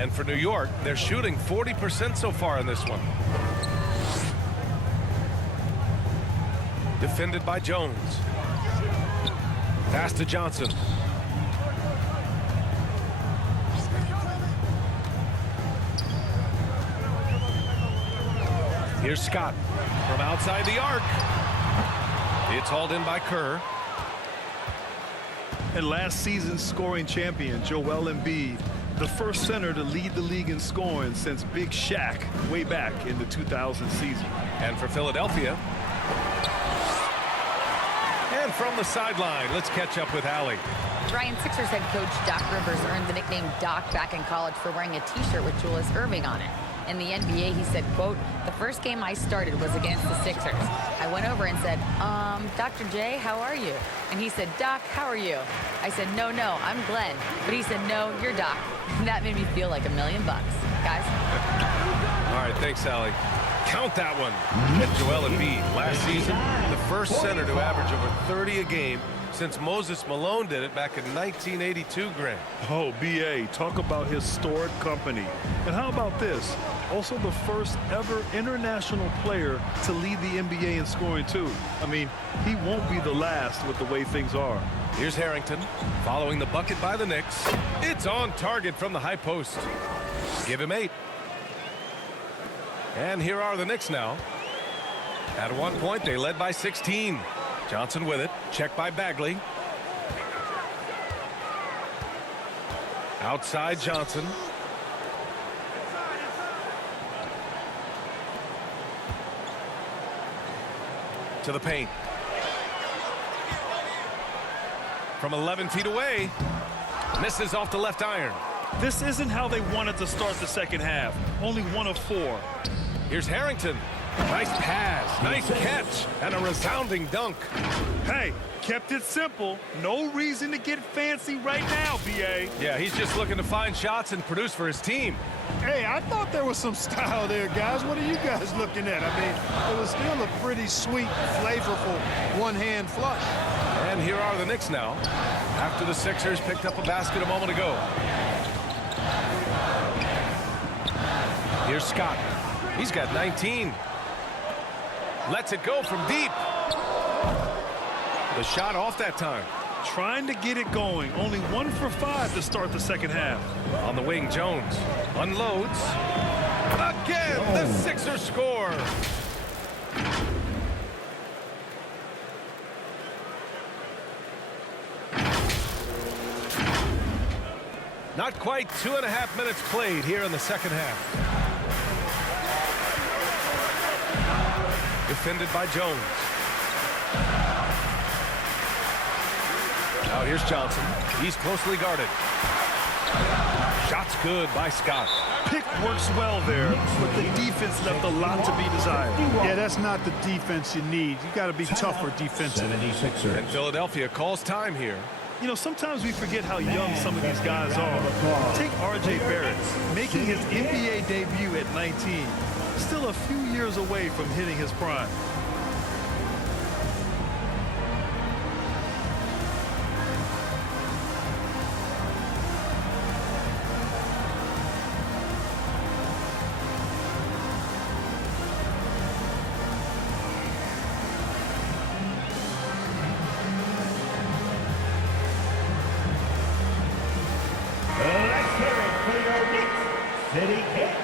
And for New York, they're shooting 40% so far in this one. Defended by Jones. Pass to Johnson. Here's Scott from outside the arc. It's hauled in by Kerr. And last season's scoring champion, Joel Embiid, the first center to lead the league in scoring since Big Shaq way back in the 2000 season. And for Philadelphia. And from the sideline, let's catch up with Allie. Ryan, Sixers head coach Doc Rivers earned the nickname Doc back in college for wearing a t-shirt with Julius Erving on it. In the NBA, he said, quote, "The first game I started was against the Sixers. I went over and said, Dr. J, how are you?" And he said, "Doc, how are you?" I said, no, I'm Glenn." But he said, "No, you're Doc." That made me feel like $1 million, guys. All right, thanks, Allie. Count that one. And Joel Embiid, last season, the first center to average over 30 a game since Moses Malone did it back in 1982, Grant. Oh, B.A., talk about historic company. And how about this? Also the first ever international player to lead the NBA in scoring, too. I mean, he won't be the last with the way things are. Here's Harrington, following the bucket by the Knicks. It's on target from the high post. Give him 8. And here are the Knicks now. At one point, they led by 16. Johnson with it. Checked by Bagley. Outside Johnson. To the paint. From 11 feet away. Misses off the left iron. This isn't how they wanted to start the second half. Only 1 of 4. Here's Harrington. Nice pass, nice catch, and a resounding dunk. Hey, kept it simple. No reason to get fancy right now, B.A. Yeah, he's just looking to find shots and produce for his team. Hey, I thought there was some style there, guys. What are you guys looking at? I mean, it was still a pretty sweet, flavorful one-hand flush. And here are the Knicks now, after the Sixers picked up a basket a moment ago. Here's Scott. He's got 19. Lets it go from deep. The shot off that time. Trying to get it going. Only 1 for 5 to start the second half. On the wing, Jones unloads. Again, the Sixers score. Not quite 2.5 minutes played here in the second half. Defended by Jones. Now here's Johnson. He's closely guarded. Shot's good by Scott. Pick works well there, but the defense left a lot to be desired. Yeah, that's not the defense you need. You got to be tougher defensively. And Philadelphia calls time here. You know, sometimes we forget how young some of these guys are. Take R.J. Barrett, making his NBA debut at 19. Still a few years away from hitting his prime. Let's hear it for your Knicks City Kings.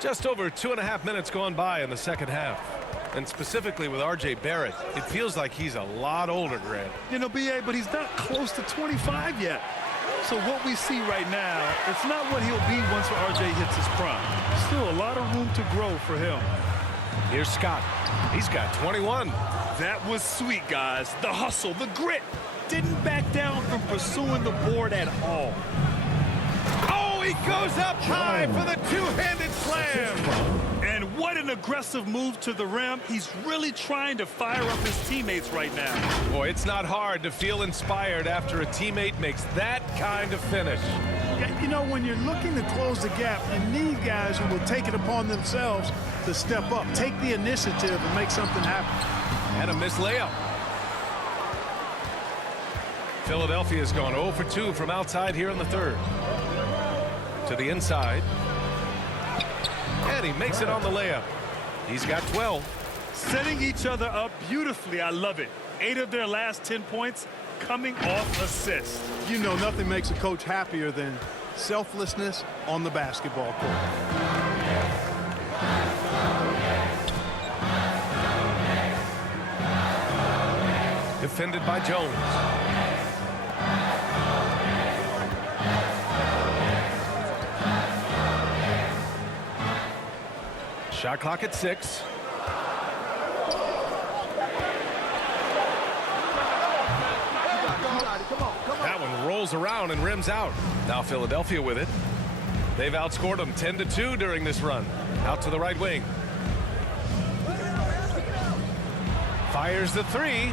Just over 2.5 minutes gone by in the second half. And specifically with R.J. Barrett, it feels like he's a lot older, Grant. You know, B.A., but he's not close to 25 yet. So what we see right now, it's not what he'll be once R.J. hits his prime. Still a lot of room to grow for him. Here's Scott. He's got 21. That was sweet, guys. The hustle, the grit. Didn't back down from pursuing the board at all. Oh, he goes up high for the two-handed slam. And what an aggressive move to the rim. He's really trying to fire up his teammates right now. Boy, it's not hard to feel inspired after a teammate makes that kind of finish. Yeah, you know, when you're looking to close the gap, you need guys who will take it upon themselves to step up, take the initiative, and make something happen. And a missed layup. Philadelphia has gone 0 for 2 from outside here in the third. To the inside. And he makes it on the layup. He's got 12. Setting each other up beautifully. I love it. 8 of their last 10 points coming off assists. You know, nothing makes a coach happier than selflessness on the basketball court. Defended by Jones. Shot clock at 6. That one rolls around and rims out. Now Philadelphia with it. They've outscored them 10-2 during this run. Out to the right wing. Fires the 3.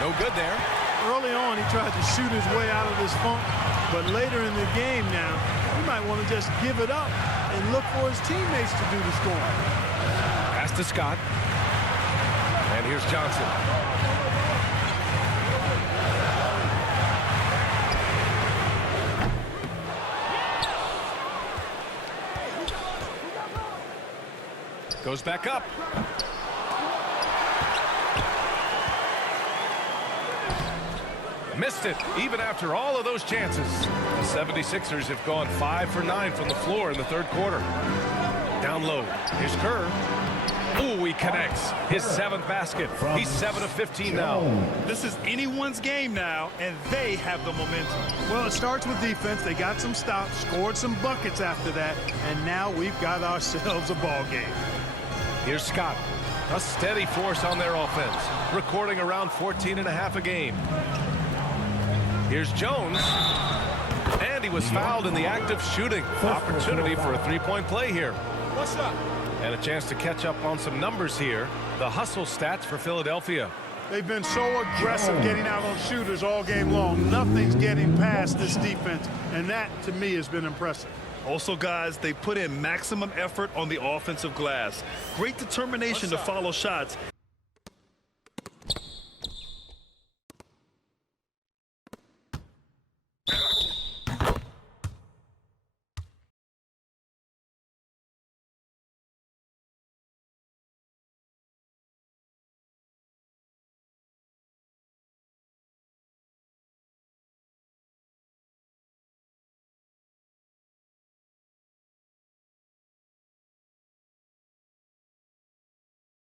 No good there. Early on, he tried to shoot his way out of this funk, but later in the game now, he might want to just give it up and look for his teammates to do the scoring. Pass to Scott. And here's Johnson. Goes back up. Missed it, even after all of those chances. The 76ers have gone 5 for 9 from the floor in the third quarter. Down low. Here's Kerr. Ooh, he connects. His 7th basket. He's 7 of 15 now. This is anyone's game now, and they have the momentum. Well, it starts with defense. They got some stops, scored some buckets after that, and now we've got ourselves a ball game. Here's Scott. A steady force on their offense, recording around 14.5 a game. Here's Jones. And he was fouled in the act of shooting. Opportunity for a three-point play here. What's up? And a chance to catch up on some numbers here. The hustle stats for Philadelphia. They've been so aggressive getting out on shooters all game long. Nothing's getting past this defense, and that, to me, has been impressive. Also, guys, they put in maximum effort on the offensive glass. Great determination to follow shots.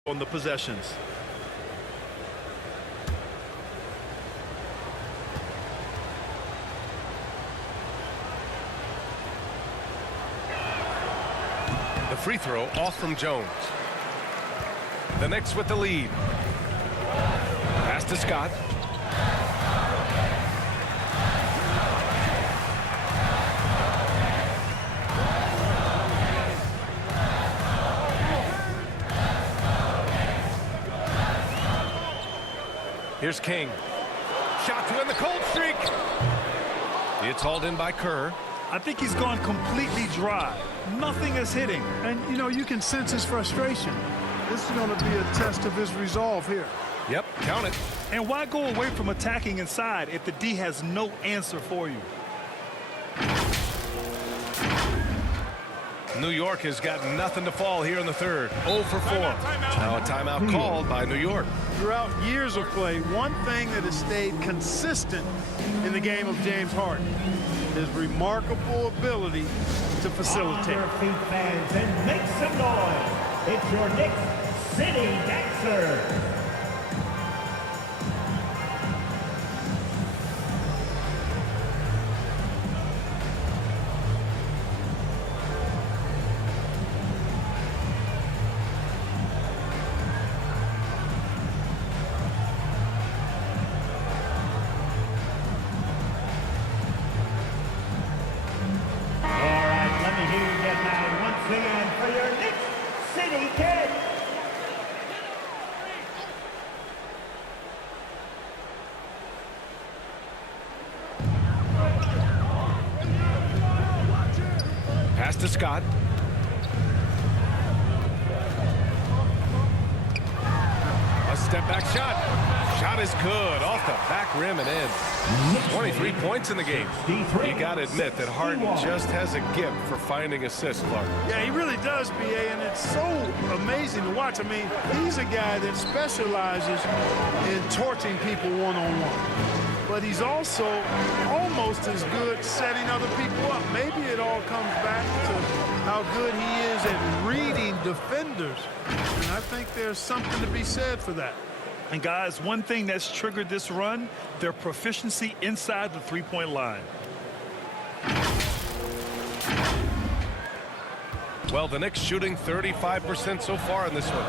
On the possessions. The free throw off from Jones. The Knicks with the lead. Pass to Scott. Here's King. Shot to end the cold streak. It's hauled in by Kerr. I think he's gone completely dry. Nothing is hitting. And, you know, you can sense his frustration. This is going to be a test of his resolve here. Yep, count it. And why go away from attacking inside if the D has no answer for you? New York has got nothing to fall here in the third. 0 for 4. Now a timeout called by New York. Throughout years of play, one thing that has stayed consistent in the game of James Harden is remarkable ability to facilitate. On your feet, fans, and make some noise. It's your Knicks City Dancer. Pass to Scott. A step back shot. Shot is good off the back rim and in. 23 points in the game. You got to admit that Harden just has a gift for finding assists, Clark. Yeah, he really does, B.A., and it's so amazing to watch. I mean, he's a guy that specializes in torching people one-on-one. But he's also almost as good setting other people up. Maybe it all comes back to how good he is at reading defenders. And I think there's something to be said for that. And guys, one thing that's triggered this run, their proficiency inside the three-point line. Well, the Knicks shooting 35% so far in this one.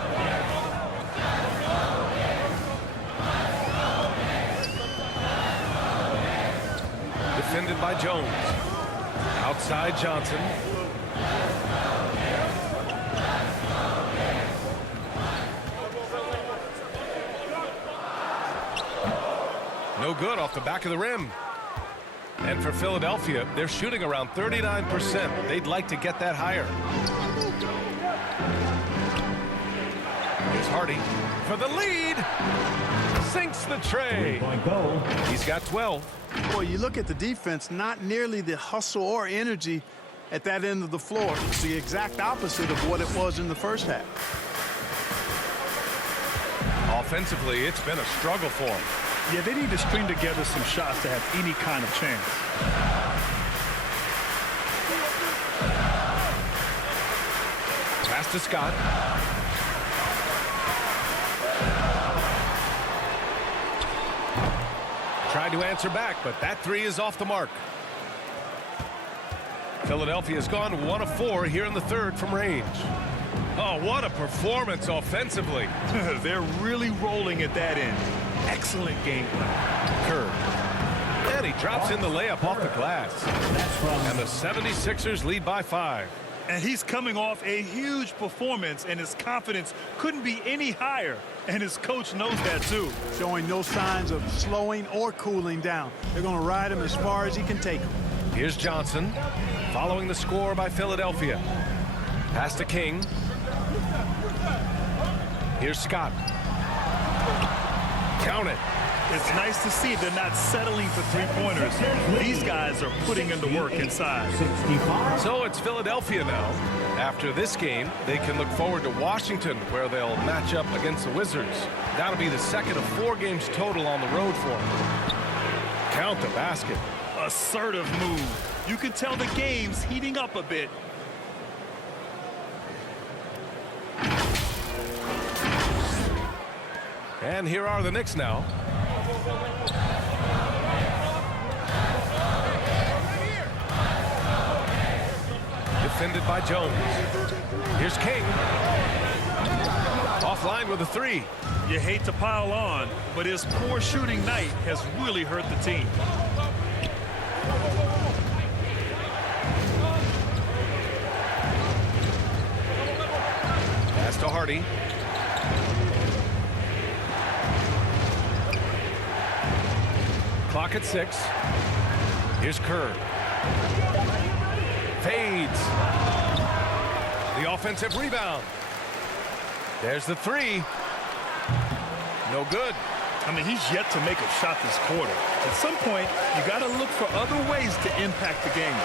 Defended by Jones. Outside Johnson. No good off the back of the rim. And for Philadelphia, they're shooting around 39%. They'd like to get that higher. Here's Hardy for the lead. Sinks the tray. He's got 12. Boy, you look at the defense, not nearly the hustle or energy at that end of the floor. It's the exact opposite of what it was in the first half. Offensively, it's been a struggle for them. Yeah, they need to string together some shots to have any kind of chance. Pass to Scott. Tried to answer back, but that three is off the mark. Philadelphia's gone 1 of 4 here in the third from range. Oh, what a performance offensively. They're really rolling at that end. Excellent game plan. Kerr. And he drops in the layup off the glass. And the 76ers lead by 5. And he's coming off a huge performance, and his confidence couldn't be any higher. And his coach knows that, too. Showing no signs of slowing or cooling down. They're going to ride him as far as he can take him. Here's Johnson, following the score by Philadelphia. Pass to King. Here's Scott. Count it. It's nice to see they're not settling for three-pointers. These guys are putting in the work inside. So it's Philadelphia now. After this game, they can look forward to Washington, where they'll match up against the Wizards. That'll be the second of 4 games total on the road for them. Count the basket. Assertive move. You can tell the game's heating up a bit. And here are the Knicks now. Defended by Jones. Here's King. Offline with a 3. You hate to pile on, but his poor shooting night has really hurt the team. Pass to Hardy. Clock at 6. Here's Kerr. Fades. The offensive rebound. There's the 3. No good. I mean, he's yet to make a shot this quarter. At some point, you got to look for other ways to impact the game.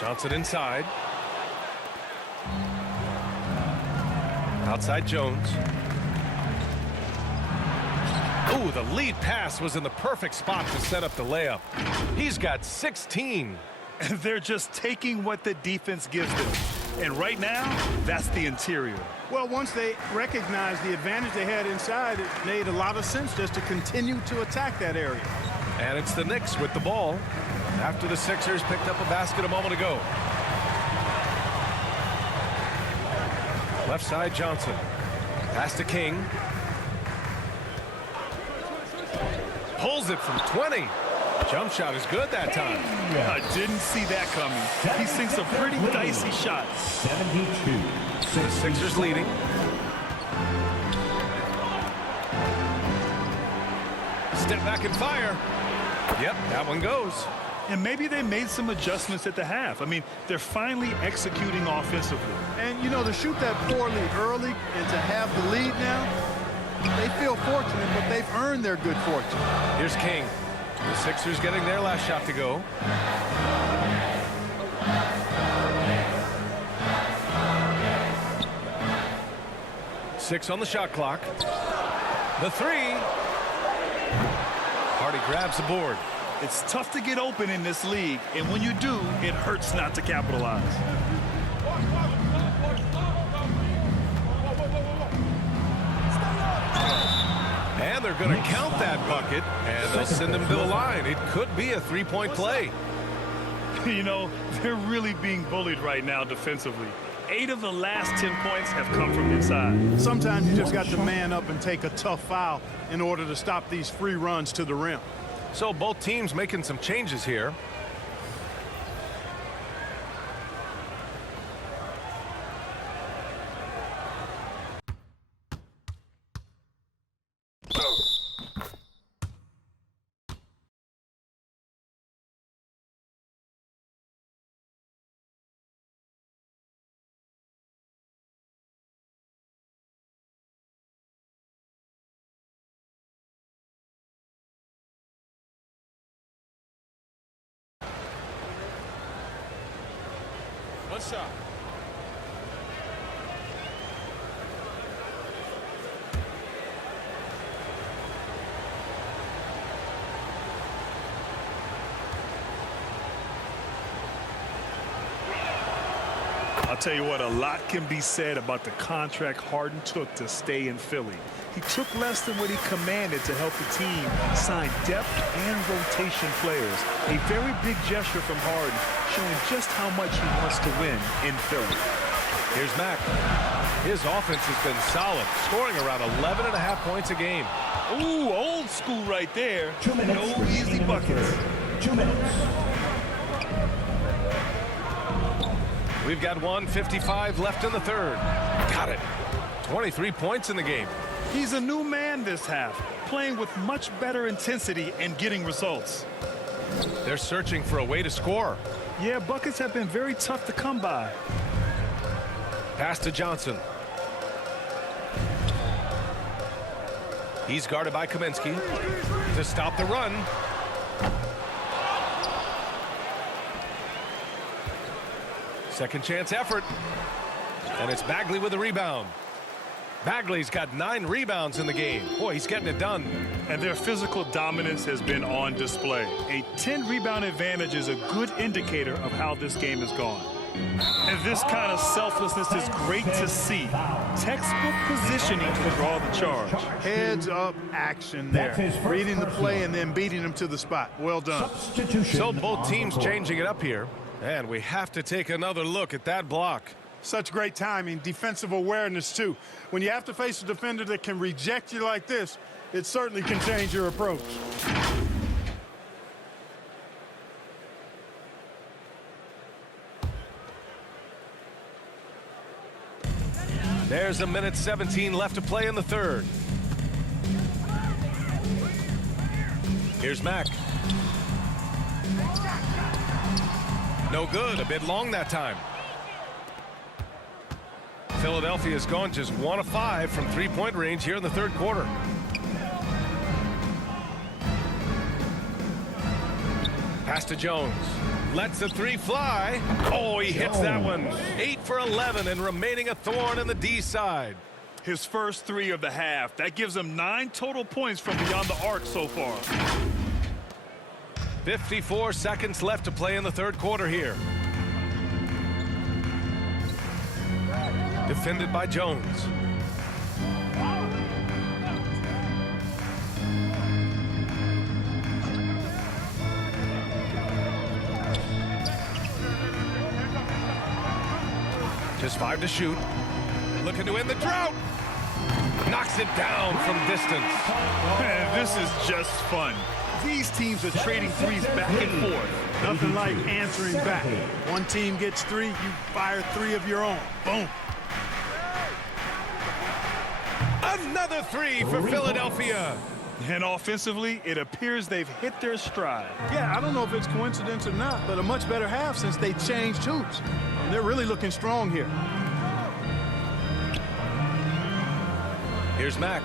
Johnson inside. Outside Jones. Ooh, the lead pass was in the perfect spot to set up the layup. He's got 16. And they're just taking what the defense gives them. And right now, that's the interior. Well, once they recognized the advantage they had inside, it made a lot of sense just to continue to attack that area. And it's the Knicks with the ball after the Sixers picked up a basket a moment ago. Left side Johnson. Pass to King. Pulls it from 20. Jump shot is good that time. I didn't see that coming. He sinks a pretty dicey shot. 72. The Sixers leading. Step back and fire. Yep, that one goes. And maybe they made some adjustments at the half. I mean, they're finally executing offensively. And, you know, to shoot that poorly early and to have the lead now, they feel fortunate, but they've earned their good fortune. Here's King. The Sixers getting their last shot to go. Six on the shot clock. The three. Hardy grabs the board. It's tough to get open in this league, and when you do, it hurts not to capitalize. And they're going to count that bucket, and they'll send him to the line. It could be a three-point play. You know, they're really being bullied right now defensively. 8 of the last 10 points have come from inside. Sometimes you just got to man up and take a tough foul in order to stop these free runs to the rim. So both teams making some changes here. One shot. I'll tell you what, a lot can be said about the contract Harden took to stay in Philly. He took less than what he commanded to help the team sign depth and rotation players. A very big gesture from Harden, showing just how much he wants to win in Philly. Here's Mack. His offense has been solid, scoring around 11.5 points a game. Ooh, old school right there. 2 minutes. No easy buckets. 2 minutes. We've got 1:55 left in the third. Got it. 23 points in the game. He's a new man this half, playing with much better intensity and getting results. They're searching for a way to score. Yeah, buckets have been very tough to come by. Pass to Johnson. He's guarded by Kaminsky to stop the run. Second chance effort. And it's Bagley with the rebound. Bagley's got 9 rebounds in the game. Boy, he's getting it done. And their physical dominance has been on display. A 10-rebound advantage is a good indicator of how this game has gone. And this kind of selflessness is great to see. Textbook positioning to draw the charge. Heads up action there. Reading the play and then beating them to the spot. Well done. So both teams changing it up here. And we have to take another look at that block. Such great timing, defensive awareness too. When you have to face a defender that can reject you like this, it certainly can change your approach. There's a minute 17 left to play in the third. Here's Mack. No good, a bit long that time. Philadelphia's gone just 1 of 5 from three-point range here in the third quarter. Pass to Jones. Lets the three fly. Oh, he hits that one. 8 for 11 and remaining a thorn in the D side. His first 3 of the half. That gives him 9 total points from beyond the arc so far. 54 seconds left to play in the third quarter here. Defended by Jones. Just 5 to shoot. Looking to end the drought. Knocks it down from distance. Man, this is just fun. These teams are trading threes back and forth. Nothing like answering back. One team gets 3, you fire 3 of your own. Boom. Another 3 for Philadelphia. And offensively, it appears they've hit their stride. Yeah, I don't know if it's coincidence or not, but a much better half since they changed hoops. And they're really looking strong here. Here's Mack.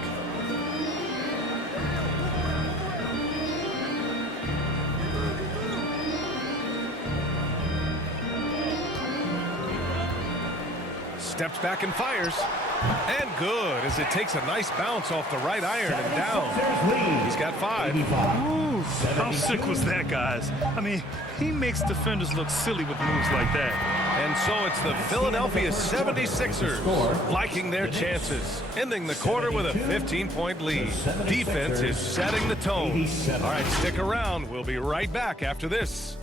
Steps back and fires. And good, as it takes a nice bounce off the right iron and down. He's got 5. Ooh, how sick was that, guys? I mean, he makes defenders look silly with moves like that. And so it's the Philadelphia 76ers liking their chances, ending the quarter with a 15-point lead. Defense is setting the tone. All right, stick around. We'll be right back after this.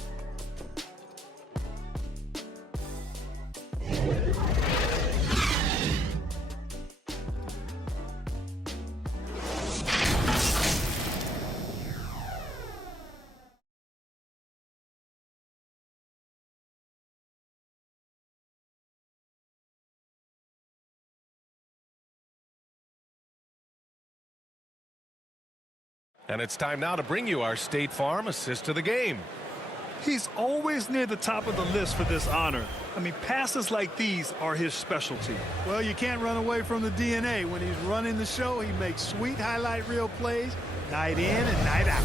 And it's time now to bring you our State Farm assist to the game. He's always near the top of the list for this honor. I mean, passes like these are his specialty. Well, you can't run away from the DNA. When he's running the show, he makes sweet highlight reel plays night in and night out.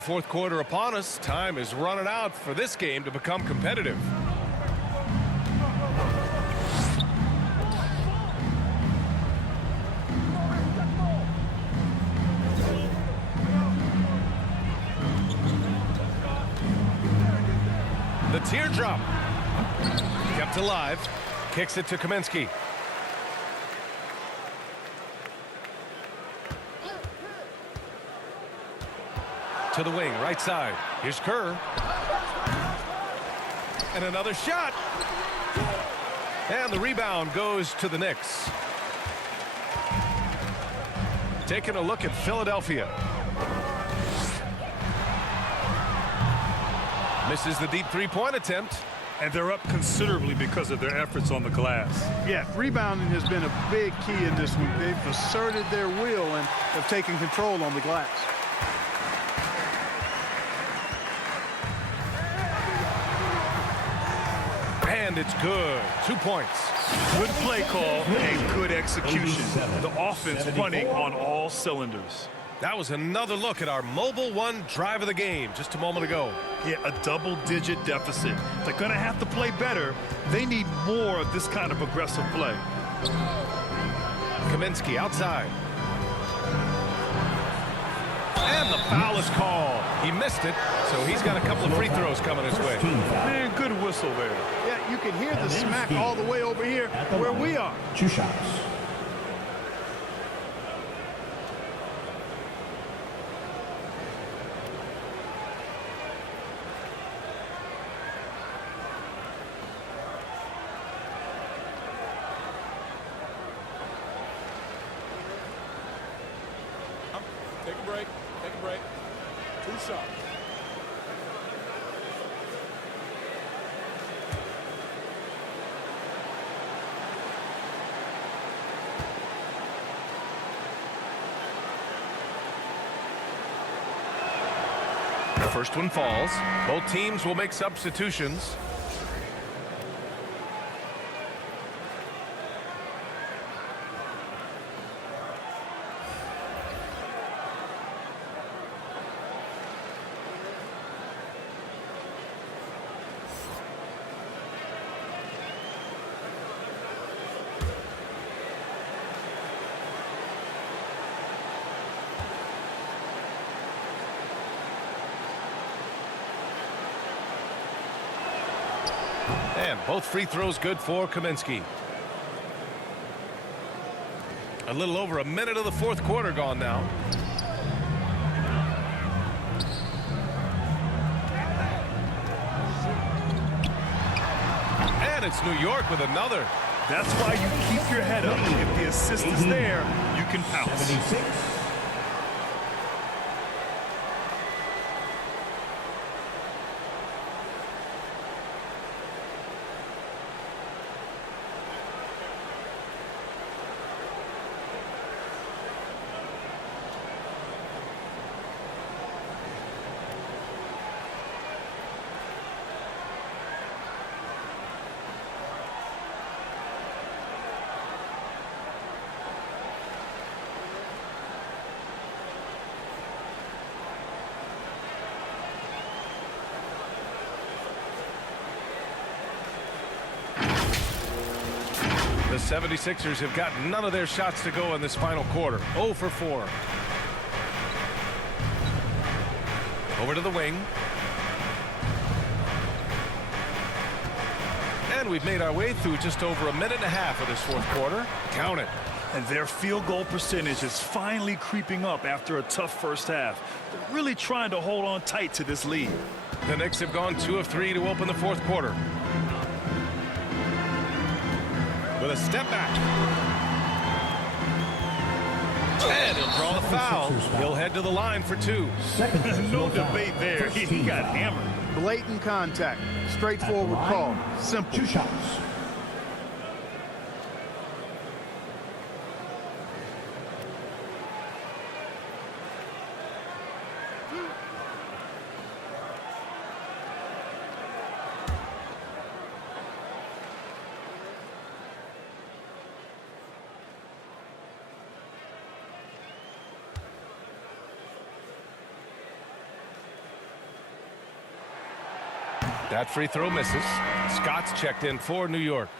Fourth quarter upon us. Time is running out for this game to become competitive. The teardrop. Kept alive. Kicks it to Kaminsky. To the wing, right side. Here's Kerr. And another shot. And the rebound goes to the Knicks. Taking a look at Philadelphia. Misses the deep three-point attempt. And they're up considerably because of their efforts on the glass. Yeah, rebounding has been a big key in this one. They've asserted their will and have taken control on the glass. And it's good. 2 points. Good play call and good execution. The offense running on all cylinders. That was another look at our Mobile One drive of the game just a moment ago. Yeah, a double-digit deficit. They're going to have to play better. They need more of this kind of aggressive play. Kaminsky outside. And the foul is called. He missed it, so he's got a couple of free throws coming his way. Man, good whistle there. Yeah, you can hear the smack all the way over here where we are. 2 shots. Take a break. Take a break. 2 shots. The first one falls. Both teams will make substitutions. And both free throws good for Kaminsky. A little over a minute of the fourth quarter gone now. And it's New York with another. That's why you keep your head up. If the assist is there, you can pounce. 76. The 76ers have got none of their shots to go in this final quarter. 0 for 4. Over to the wing. And we've made our way through just over a minute and a half of this fourth quarter. Count it. And their field goal percentage is finally creeping up after a tough first half. They're really trying to hold on tight to this lead. The Knicks have gone 2 of 3 to open the fourth quarter. With a step back. And he'll draw the foul. He'll head to the line for 2. No debate there. He got hammered. Blatant contact. Straightforward call. Simple. 2 shots. That free throw misses. Scott's checked in for New York.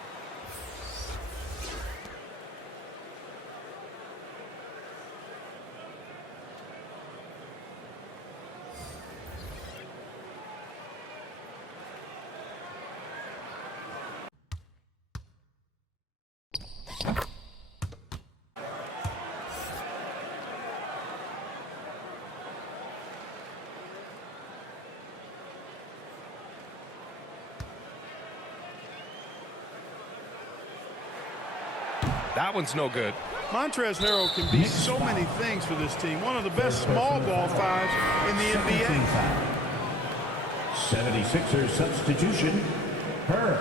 That one's no good. Montrezl Harrell can be so many things for this team. One of the best small ball fives in the NBA. 76ers substitution. Her.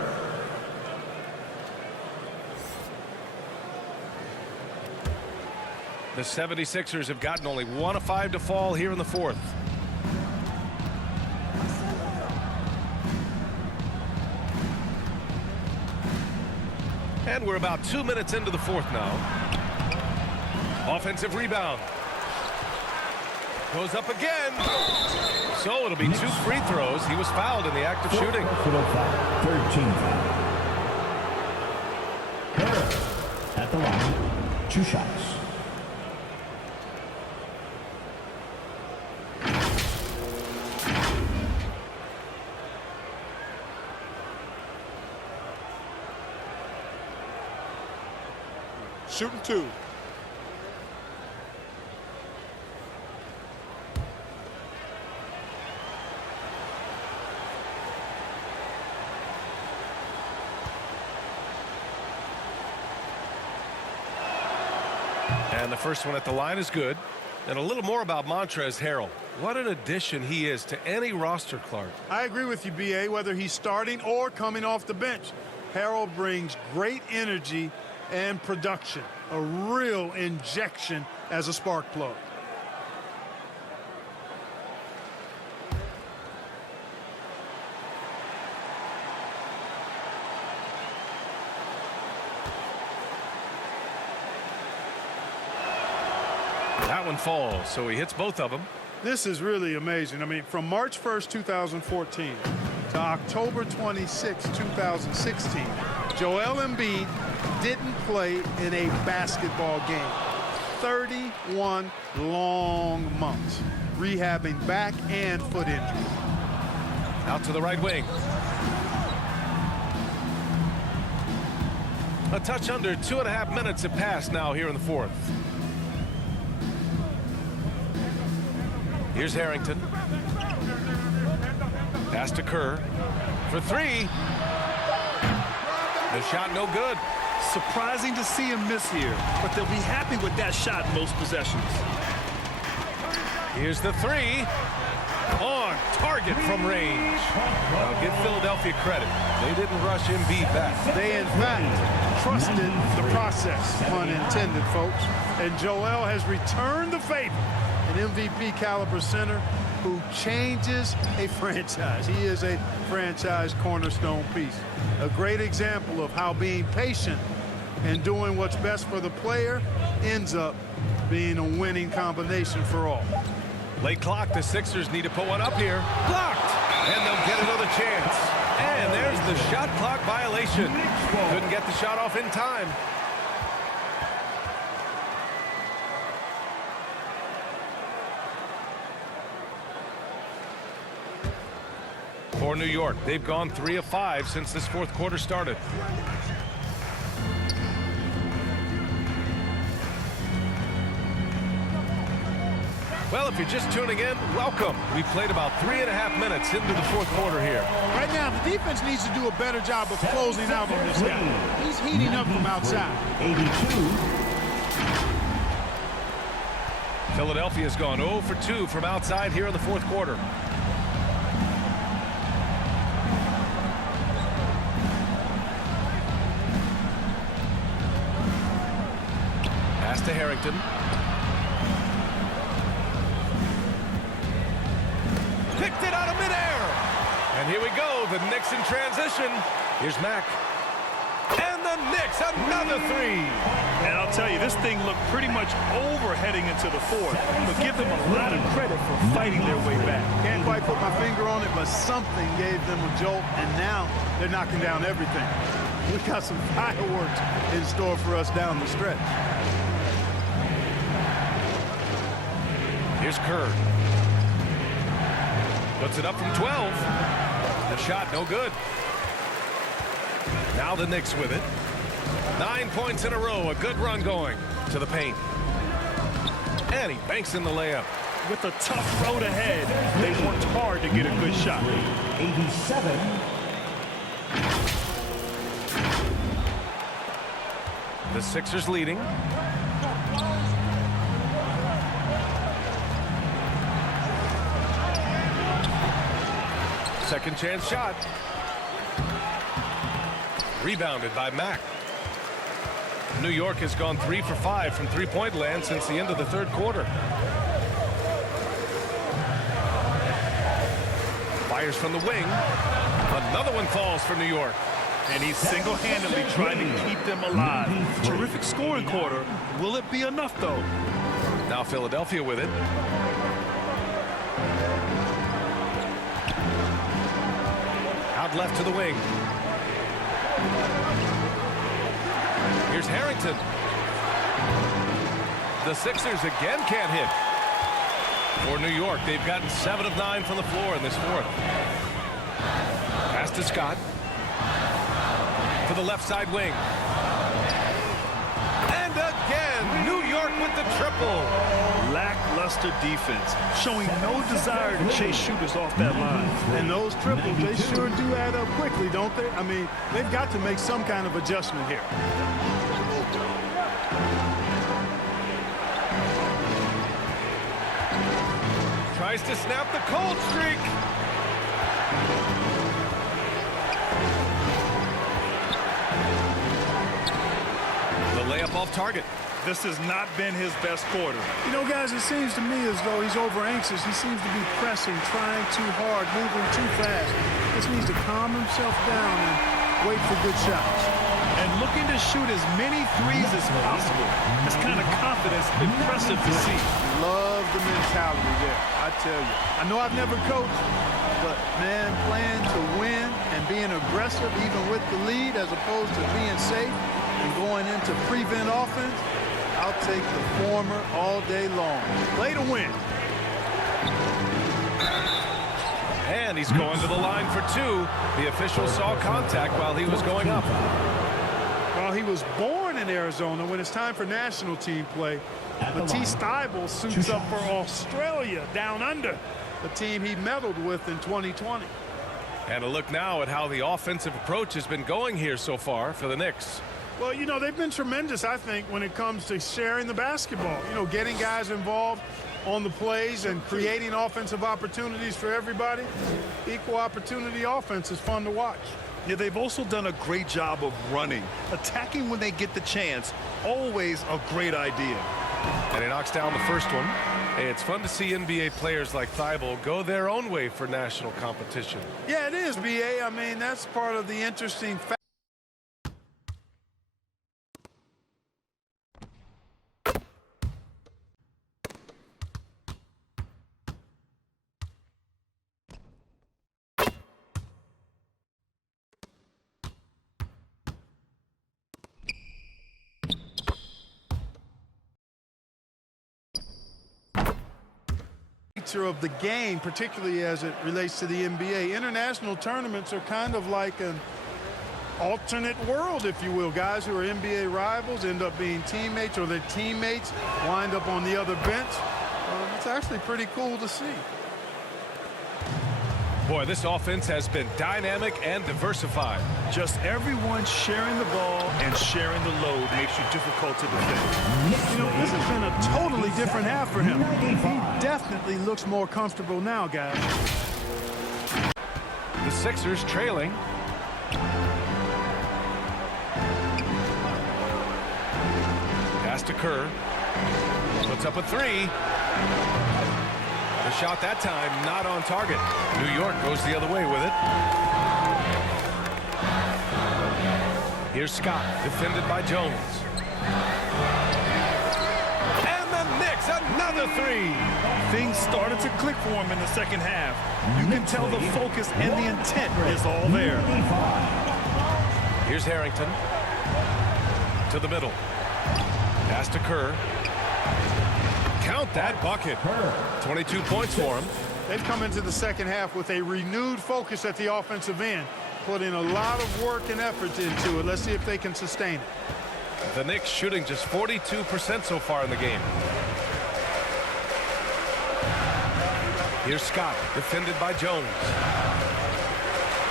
The 76ers have gotten only 1 of 5 to fall here in the fourth. And we're about 2 minutes into the fourth now. Offensive rebound. Goes up again. So it'll be 2 free throws. He was fouled in the act of shooting. 13 foul. Her. At the line. 2 shots. Shooting 2. And the first one at the line is good. And a little more about Montrezl Harrell. What an addition he is to any roster, Clark. I agree with you, B.A., whether he's starting or coming off the bench. Harrell brings great energy and production, a real injection as a spark plug. That one falls, so he hits both of them. This is really amazing. I mean, from March 1st, 2014 to October 26, 2016, Joel Embiid didn't play in a basketball game. 31 long months, rehabbing back and foot injuries. Out to the right wing. A touch under 2.5 minutes have passed now here in the fourth. Here's Harrington. Pass to Kerr for 3. The shot no good. Surprising to see him miss here, but they'll be happy with that shot most possessions. Here's the three. On target from range. Now give Philadelphia credit. They didn't rush Embiid back. They, in fact, trusted the process, pun intended, folks. And Joel has returned the favor. An MVP caliber center who changes a franchise. He is a franchise cornerstone piece. A great example of how being patient and doing what's best for the player ends up being a winning combination for all. Late clock, the Sixers need to put one up here. Blocked! And they'll get another chance. And there's the shot clock violation. Couldn't get the shot off in time. For New York, they've gone 3 of 5 since this fourth quarter started. Well, if you're just tuning in, welcome. We've played about 3.5 minutes into the fourth quarter here. Right now, the defense needs to do a better job of closing out on this guy. He's heating up from outside. 82. Philadelphia's gone 0 for 2 from outside here in the fourth quarter. Pass to Harrington. Picked it out of midair. And here we go. The Knicks in transition. Here's Mack. And the Knicks, another three. And I'll tell you, this thing looked pretty much over heading into the fourth, but give them a lot of credit for fighting their way back. Can't quite put my finger on it, but something gave them a jolt, and now they're knocking down everything. We got some fireworks in store for us down the stretch. Here's Kerr. Puts it up from 12. The shot no good. Now the Knicks with it. 9 points in a row. A good run going to the paint. And he banks in the layup. With a tough road ahead, they worked hard to get a good shot. 87. The Sixers leading. Second chance shot. Rebounded by Mack. New York has gone 3 for 5 from three-point land since the end of the third quarter. Fires from the wing. Another one falls for New York. And he's single-handedly trying to keep them alive. Terrific scoring quarter. Will it be enough, though? Now Philadelphia with it. Out left to the wing. Here's Harrington. The Sixers again can't hit. For New York, they've gotten 7 of 9 from the floor in this fourth. Pass to Scott. To the left side wing. And again, New York with the triple. Lackluster defense, showing no desire to chase shooters off that line. And those triples, they sure do add up quickly, don't they? I mean, they've got to make some kind of adjustment here. Tries to snap the cold streak. The layup off target. This has not been his best quarter. You know, guys, it seems to me as though he's over anxious. He seems to be pressing, trying too hard, moving too fast. Just needs to calm himself down and wait for good shots. And looking to shoot as many threes as possible. This kind of confidence, impressive to see. Love the mentality there, I tell you. I know I've never coached, but, man, playing to win and being aggressive even with the lead as opposed to being safe and going into prevent offense, I'll take the former all day long. Play to win. And he's going to the line for 2. The official saw contact while he was going up. Well, he was born in Arizona. When it's time for national team play, Matisse Thybulle suits up for Australia down under, the team he medaled with in 2020. And a look now at how the offensive approach has been going here so far for the Knicks. Well, you know, they've been tremendous, I think, when it comes to sharing the basketball. You know, getting guys involved on the plays and creating offensive opportunities for everybody. Equal opportunity offense is fun to watch. Yeah, they've also done a great job of running. Attacking when they get the chance, always a great idea. And he knocks down the first one. Hey, it's fun to see NBA players like Thibault go their own way for national competition. Yeah, it is, B.A. I mean, that's part of the interesting fact. Of the game, particularly as it relates to the NBA. International tournaments are kind of like an alternate world, if you will. Guys who are NBA rivals end up being teammates, or their teammates wind up on the other bench. It's actually pretty cool to see. Boy, this offense has been dynamic and diversified. Just everyone sharing the ball and sharing the load makes you difficult to defend. You know, this has been a totally different half for him. He definitely looks more comfortable now, guys. The Sixers trailing. Pass to Kerr. Puts up a three. The shot that time not on target. New York goes the other way with it. Here's Scott, defended by Jones. And the Knicks, another three. Things started to click for him in the second half. You can tell the focus and the intent is all there. Here's Harrington. To the middle. Pass to Kerr. Count that bucket. 22 points for him. They've come into the second half with a renewed focus at the offensive end, putting a lot of work and effort into it. Let's see if they can sustain it. The Knicks shooting just 42% so far in the game. Here's Scott, defended by Jones.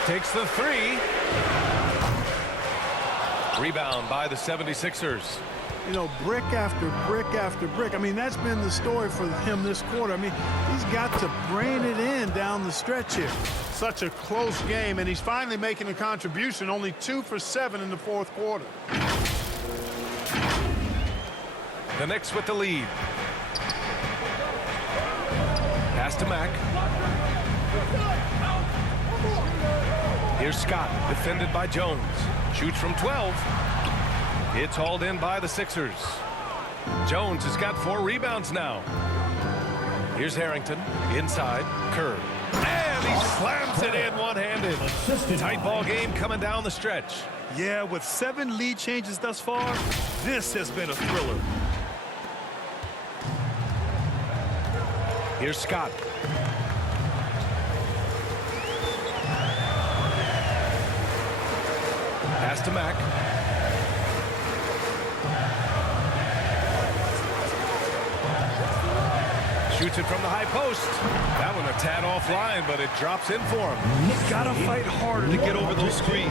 Takes the three. Rebound by the 76ers. You know, brick after brick after brick. I mean, that's been the story for him this quarter. I mean, he's got to brain it in down the stretch here. Such a close game, and he's finally making a contribution. Only 2 for 7 in the fourth quarter. The Knicks with the lead. Pass to Mack. Here's Scott, defended by Jones. Shoots from 12. It's hauled in by the Sixers. Jones has got 4 rebounds now. Here's Harrington, inside, Kerr. And he slams it in one-handed. Tight ball game coming down the stretch. Yeah, with 7 lead changes thus far, this has been a thriller. Here's Scott. Pass to Mack. Shoots it from the high post. That one a tad offline, but it drops in for him. He's got to fight harder to get over those screens.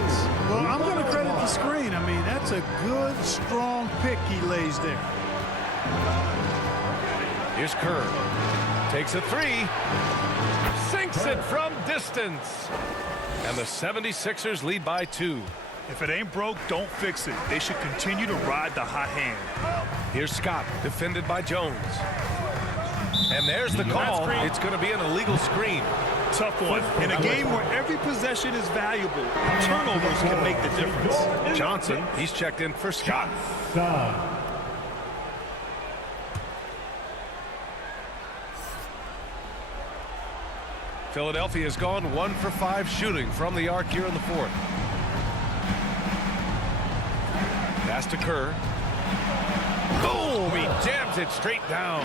Well, I'm going to credit the screen. I mean, that's a good, strong pick he lays there. Here's Kerr. Takes a three. Sinks it from distance. And the 76ers lead by 2. If it ain't broke, don't fix it. They should continue to ride the hot hand. Here's Scott, defended by Jones. And there's the call. It's going to be an illegal screen. Tough one. In a game where every possession is valuable, turnovers can make the difference. Johnson, he's checked in for Scott. Philadelphia has gone 1 for 5 shooting from the arc here in the fourth. Pass to Kerr. Boom! He jams it straight down.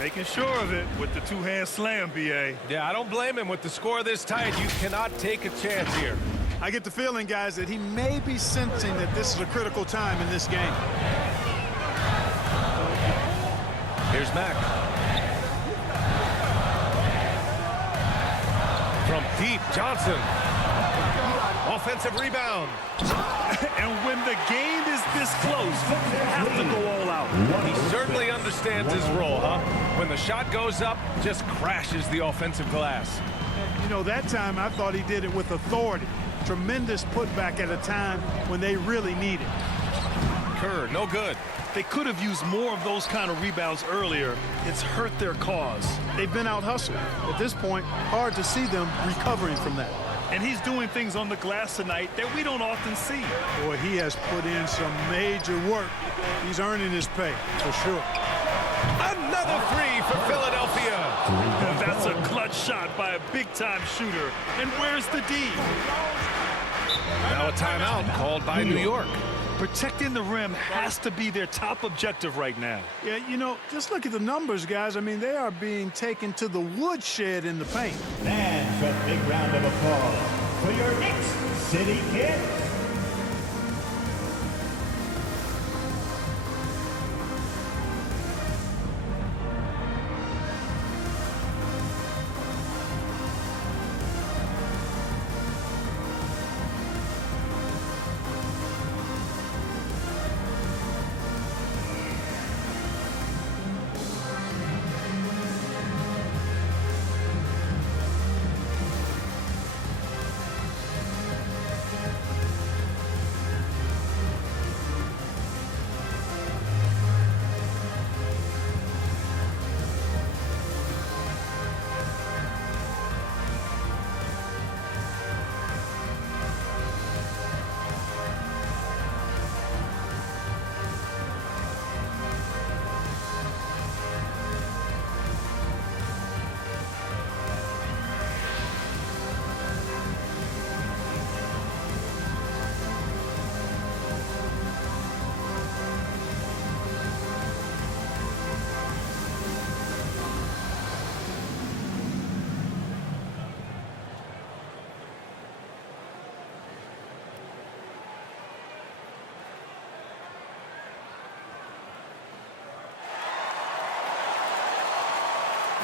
Making sure of it with the two-hand slam, B.A. Yeah, I don't blame him. With the score this tight, you cannot take a chance here. I get the feeling, guys, that he may be sensing that this is a critical time in this game. Here's Mack. From deep, Johnson. Offensive rebound. And when the game is this close, you have to go all out. He certainly understands his role, huh? When the shot goes up, just crashes the offensive glass. You know, that time I thought he did it with authority. Tremendous putback at a time when they really need it. Kerr, no good. They could have used more of those kind of rebounds earlier. It's hurt their cause. They've been out-hustled. At this point, hard to see them recovering from that. And he's doing things on the glass tonight that we don't often see. Boy, he has put in some major work. He's earning his pay, for sure. Another three for Philadelphia. That's a clutch shot by a big-time shooter. And where's the D? Now a timeout called by New York. Protecting the rim has to be their top objective right now. Yeah, you know, just look at the numbers, guys. I mean, they are being taken to the woodshed in the paint. And a big round of applause for your Knicks City Kids.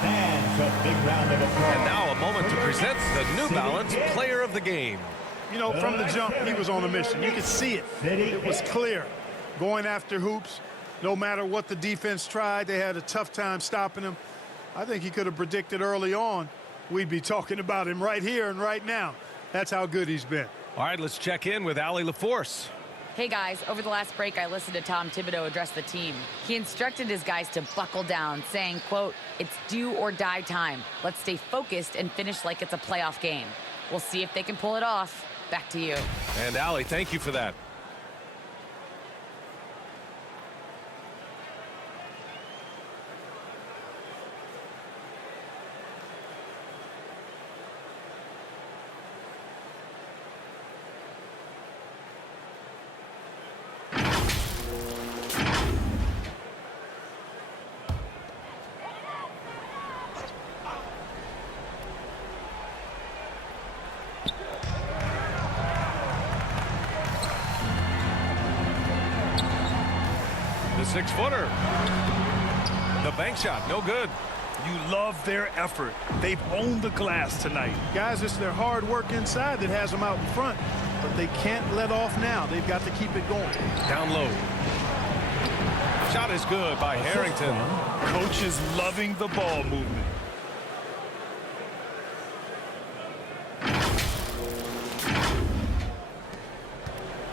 And a big round of applause. And now a moment to present the New Balance Player of the Game. You know, from the jump, he was on a mission. You could see it. It was clear. Going after hoops, no matter what the defense tried, they had a tough time stopping him. I think he could have predicted early on we'd be talking about him right here and right now. That's how good he's been. All right, let's check in with Allie LaForce. Hey guys, over the last break, I listened to Tom Thibodeau address the team. He instructed his guys to buckle down, saying, quote, "It's do or die time. Let's stay focused and finish like it's a playoff game. We'll see if they can pull it off." Back to you. And Allie, thank you for that. The six-footer. The bank shot, no good. You love their effort. They've owned the glass tonight. Guys, it's their hard work inside that has them out in front, but they can't let off now. They've got to keep it going. Down low. Shot is good by Harrington. Coach is loving the ball movement.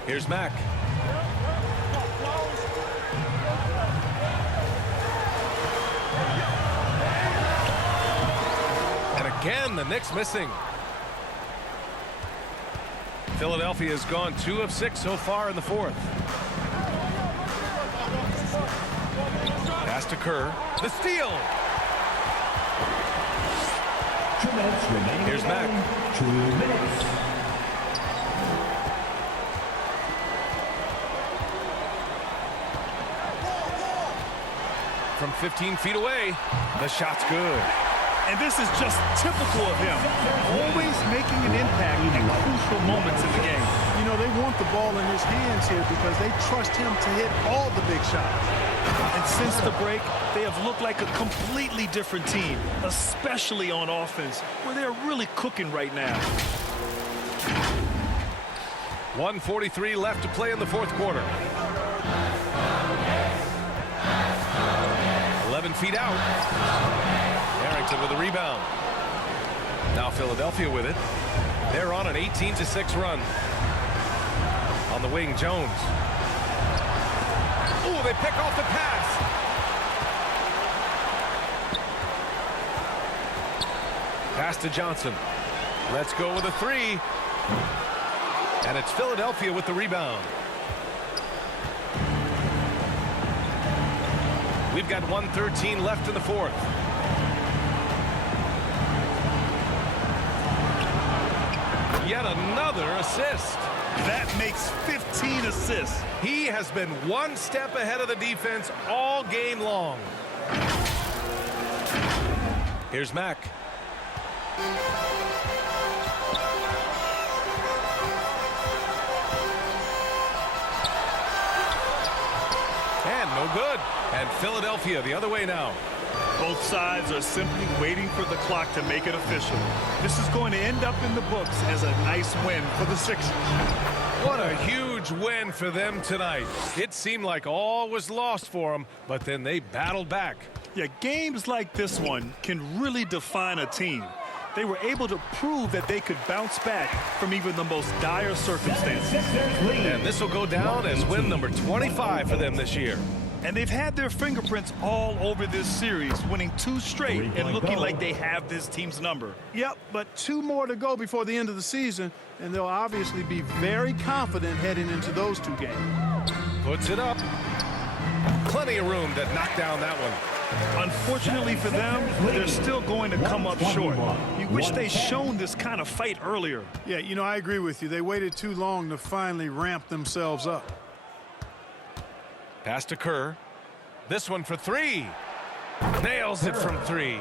Here's Mack. And again, the Knicks missing. Philadelphia has gone 2 of 6 so far in the fourth. Pass to Kerr. The steal. 2 minutes remaining. Here's Mack. 2 minutes. From 15 feet away, the shot's good. And this is just typical of him. Always making an impact at crucial moments in the game. You know, they want the ball in his hands here because they trust him to hit all the big shots. And since the break, they have looked like a completely different team, especially on offense, where they're really cooking right now. 1:43 left to play in the fourth quarter. 11 feet out. Harrington with the rebound. Now Philadelphia with it. They're on an 18-6 run. On the wing, Jones. Ooh, they pick off the pass. Pass to Johnson. Let's go with a three. And it's Philadelphia with the rebound. We've got 1:13 left in the fourth. Yet another assist. That makes 15 assists. He has been one step ahead of the defense all game long. Here's Mack. And no good. And Philadelphia the other way now. Both sides are simply waiting for the clock to make it official. This is going to end up in the books as a nice win for the Sixers. What a huge win for them tonight. It seemed like all was lost for them, but then they battled back. Yeah, games like this one can really define a team. They were able to prove that they could bounce back from even the most dire circumstances. And this will go down as win number 25 for them this year. And they've had their fingerprints all over this series, winning 2 straight and looking like they have this team's number. Yep, but 2 more to go before the end of the season, and they'll obviously be very confident heading into those 2 games. Puts it up. Plenty of room to knock down that one. Unfortunately for them, they're still going to come up short. You wish they'd shown this kind of fight earlier. Yeah, you know, I agree with you. They waited too long to finally ramp themselves up. Pass to Kerr. This one for 3. Nails it from 3.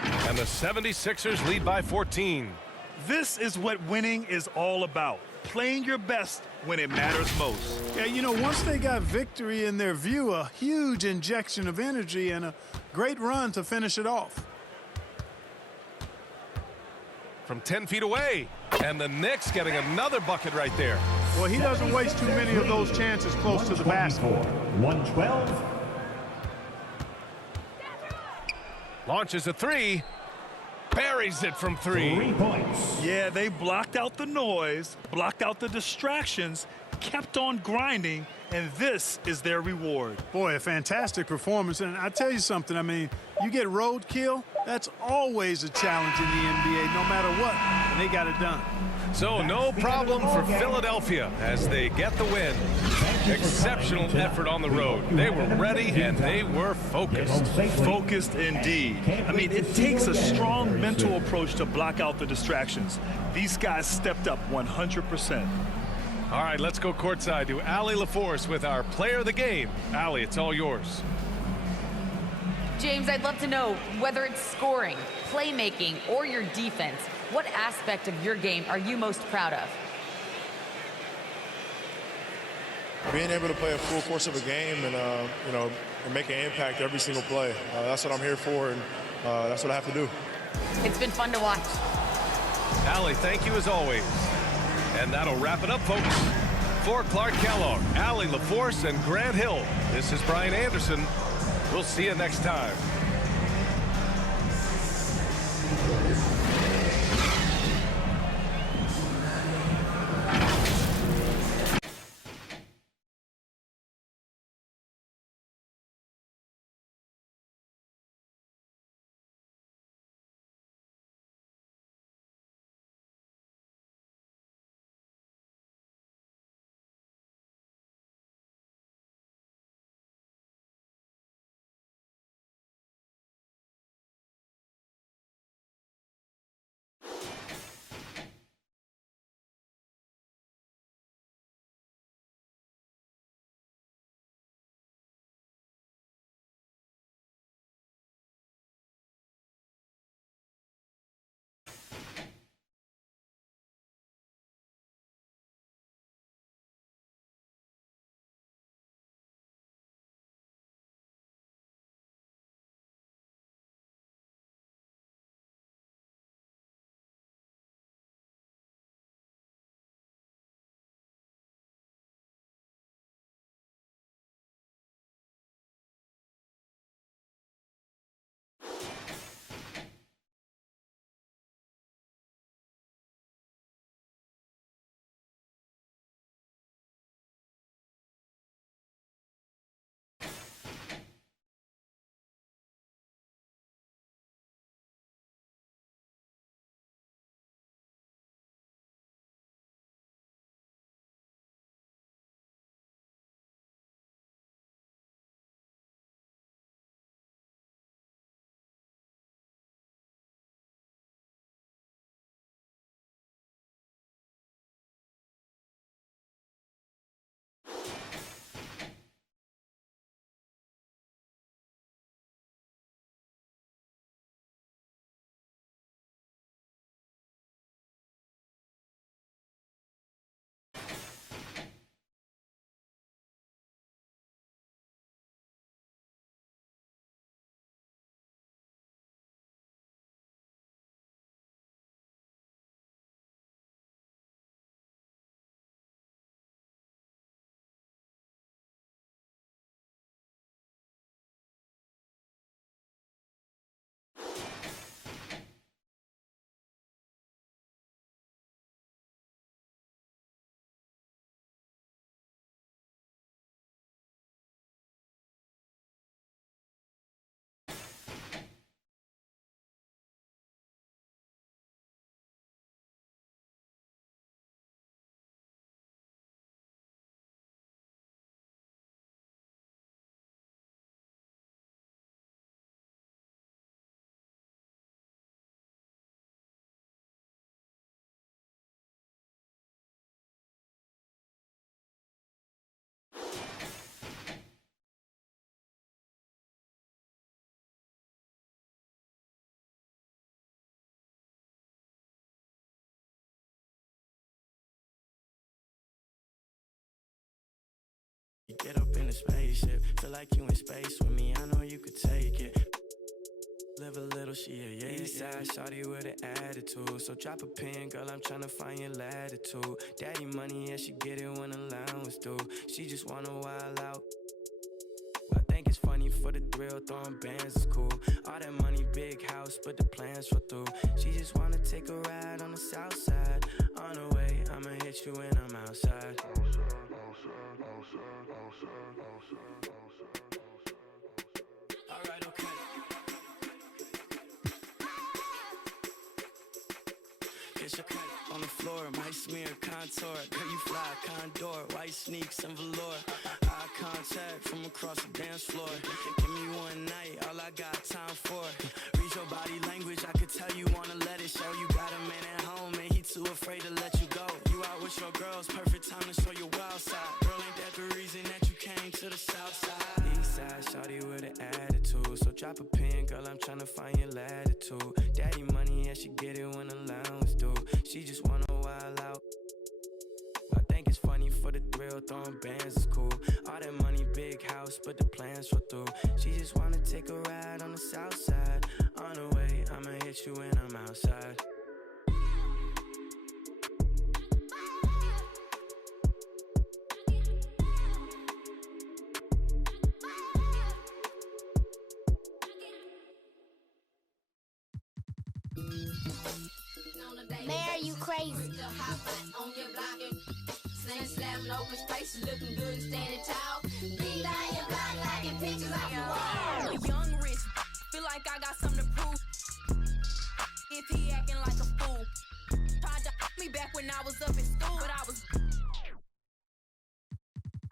And the 76ers lead by 14. This is what winning is all about. Playing your best when it matters most. Yeah, you know, once they got victory in their view, a huge injection of energy and a great run to finish it off. From 10 feet away. And the Knicks getting another bucket right there. Well, he doesn't waste too many of those chances close to the basket. 112. Launches a 3. Buries it from 3. 3 points. Yeah, they blocked out the noise, blocked out the distractions, kept on grinding, and this is their reward. Boy, a fantastic performance. And I tell you something, I mean, you get roadkill, that's always a challenge in the NBA, no matter what, and they got it done. So no problem for Philadelphia as they get the win. Exceptional effort on the road. They were ready and they were focused. Focused indeed. I mean, it takes a strong mental approach to block out the distractions. These guys stepped up 100%. All right, let's go courtside to Allie LaForce with our player of the game. Allie, it's all yours. James, I'd love to know whether it's scoring, playmaking, or your defense. What aspect of your game are you most proud of? Being able to play a full course of a game and, you know, and make an impact every single play. That's what I'm here for, and that's what I have to do. It's been fun to watch. Allie, thank you as always. And that'll wrap it up, folks. For Clark Kellogg, Allie LaForce, and Grant Hill, this is Brian Anderson. We'll see you next time. spaceship. Feel like you in space with me, I know you could take it. Live a little, she a east side shawty with an attitude. So drop a pin, girl, I'm tryna find your latitude. Daddy money, yeah, she get it when allowance due. She just wanna wild out. I think it's funny for the thrill, throwing bands is cool. All that money, big house, but the plans fall through. She just wanna take a ride on the south side. On the way, I'ma hit you when I'm outside. Alright, okay. Get your cut on the floor, might smear contour. Girl, you fly, condor, white sneaks and velour. Eye contact from across the dance floor. Give me one night, all I got time for. Read your body language, I could tell you wanna let it show. You got a man at home and he too afraid to let you go. You out with your girls, perfect time to show your wild side. Girl, ain't that the reason that you came to the south side? East side, shawty with an attitude. So drop a pin, girl, I'm tryna find your latitude. Daddy money, yeah, she get it when allowance due. She just wanna wild out. I think it's funny for the thrill, throwing bands is cool. All that money, big house, but the plans fall through. She just wanna take a ride on the south side. On the way, I'ma hit you when I'm outside. Mayor, you crazy. Slamming open spaces, looking good and standing tall. Be lying your block, liking pictures off the wall. A young rich, feel like I got something to prove. If he acting like a fool, tried to me back when I was up in school, but I was.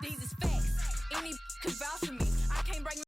These is facts. Any could vouch for me. I can't break.